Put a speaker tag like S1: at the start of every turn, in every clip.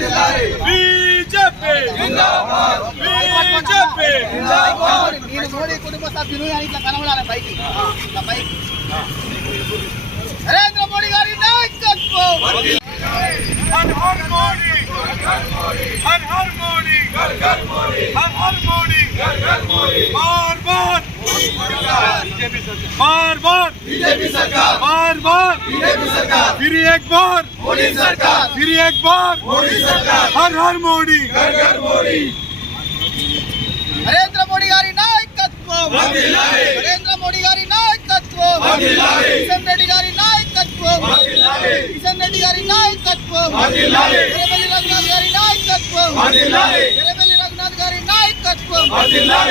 S1: BJP BJP
S2: Modi కుటుంబ సభ్యులు ఇట్లా కనబడాలి పైకి నరేంద్ర మోడీ గారి నాయకత్వం
S1: हर हर मोदी हर हर मोदी हर हर मोदी हर हर मोदी हर हर मोदी बार बार बीजेपी सरकार बार बार बीजेपी सरकार बार बार बीजेपी सरकार फिर एक बार मोदी सरकार फिर एक बार मोदी सरकार हर हर मोदी हर हर मोदी
S2: నరేంద్ర మోడీ గారి నాయకత్వం
S1: వందనాలు
S2: నరేంద్ర మోడీ గారి నాయకత్వం
S1: వందనాలు
S2: కిషన్ రెడ్డి గారి నాయకత్వం
S1: వందనాలు
S2: కిషన్ రెడ్డి గారి నాయకత్వం
S1: వందనాలు
S2: ఎర్రబెల్లి రఘునాథ్ గారి నాయకత్వం
S1: వందనాలు
S2: ఎర్రబెల్లి రఘునాథ్ గారి నాయకత్వం
S1: వందనాలు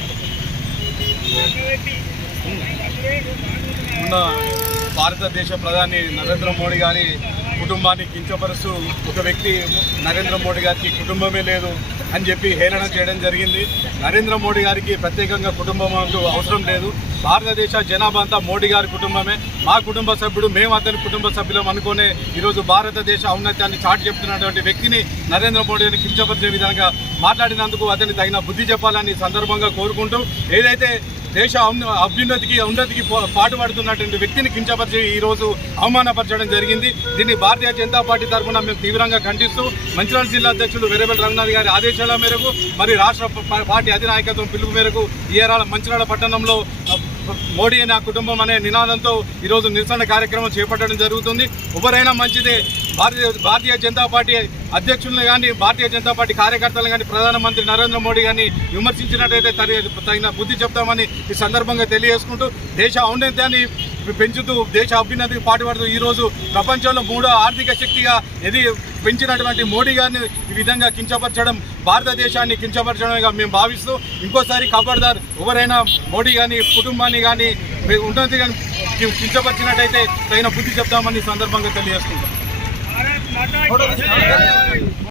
S1: ఉన్న భారతదేశ ప్రధాని నరేంద్ర మోడీ గారి కుటుంబాన్ని కించపరుస్తూ ఒక వ్యక్తి నరేంద్ర మోడీ గారికి కుటుంబమే లేదు అని చెప్పి హేళన చేయడం జరిగింది. నరేంద్ర మోడీ గారికి ప్రత్యేకంగా కుటుంబం అంటూ అవసరం లేదు. భారతదేశ జనాభా అంతా మోడీ గారి కుటుంబమే. మా కుటుంబ సభ్యుడు, మేము అతని కుటుంబ సభ్యులం అనుకునే ఈరోజు భారతదేశ ఔన్నత్యాన్ని చాటి చెప్తున్నటువంటి వ్యక్తిని నరేంద్ర మోడీని కించపరిచే విధంగా మాట్లాడినందుకు అతని తగిన బుద్ధి చెప్పాలని సందర్భంగా కోరుకుంటూ, ఏదైతే దేశ ఉన్నతికి పాటుపడుతున్నటువంటి వ్యక్తిని కించపరిచి ఈరోజు అవమానపరచడం జరిగింది. దీన్ని భారతీయ జనతా పార్టీ తరఫున మేము తీవ్రంగా ఖండిస్తూ మంచిర్యాల జిల్లా అధ్యక్షుడు వెర్రబెల్లి రఘునాథ్ గారి ఆదేశాల మేరకు మరి రాష్ట్ర పార్టీ అధినాయకత్వం పిలుపు మేరకు మంచిర్యాల పట్టణంలో మోడీ నా కుటుంబం అనే నినాదంతో ఈరోజు నిరసన కార్యక్రమం చేపట్టడం జరుగుతుంది. ఎవరైనా మంచిదే, భారతీయ జనతా పార్టీ అధ్యక్షులను కానీ, భారతీయ జనతా పార్టీ కార్యకర్తలను కానీ ప్రధానమంత్రి నరేంద్ర మోడీ గారిని విమర్శించినట్టయితే తగిన బుద్ధి చెప్తామని ఈ సందర్భంగా తెలియజేసుకుంటూ, దేశ ఔన్నత్యాన్ని పెంచుతూ దేశ అభ్యున్నతికి పాటుపడుతూ ఈరోజు ప్రపంచంలో 3వ ఆర్థిక శక్తిగా పెంచినటువంటి మోడీ గారిని ఈ విధంగా కించపరచడం భారతదేశాన్ని కించపరచడంగా మేము భావిస్తూ, ఇంకోసారి ఖబర్దార్ ఎవరైనా మోడీ కానీ కుటుంబాన్ని కానీ ఉన్నతి కానీ కించపరిచినట్టయితే తగిన బుద్ధి చెప్తామని సందర్భంగా తెలియజేసుకుంటాం.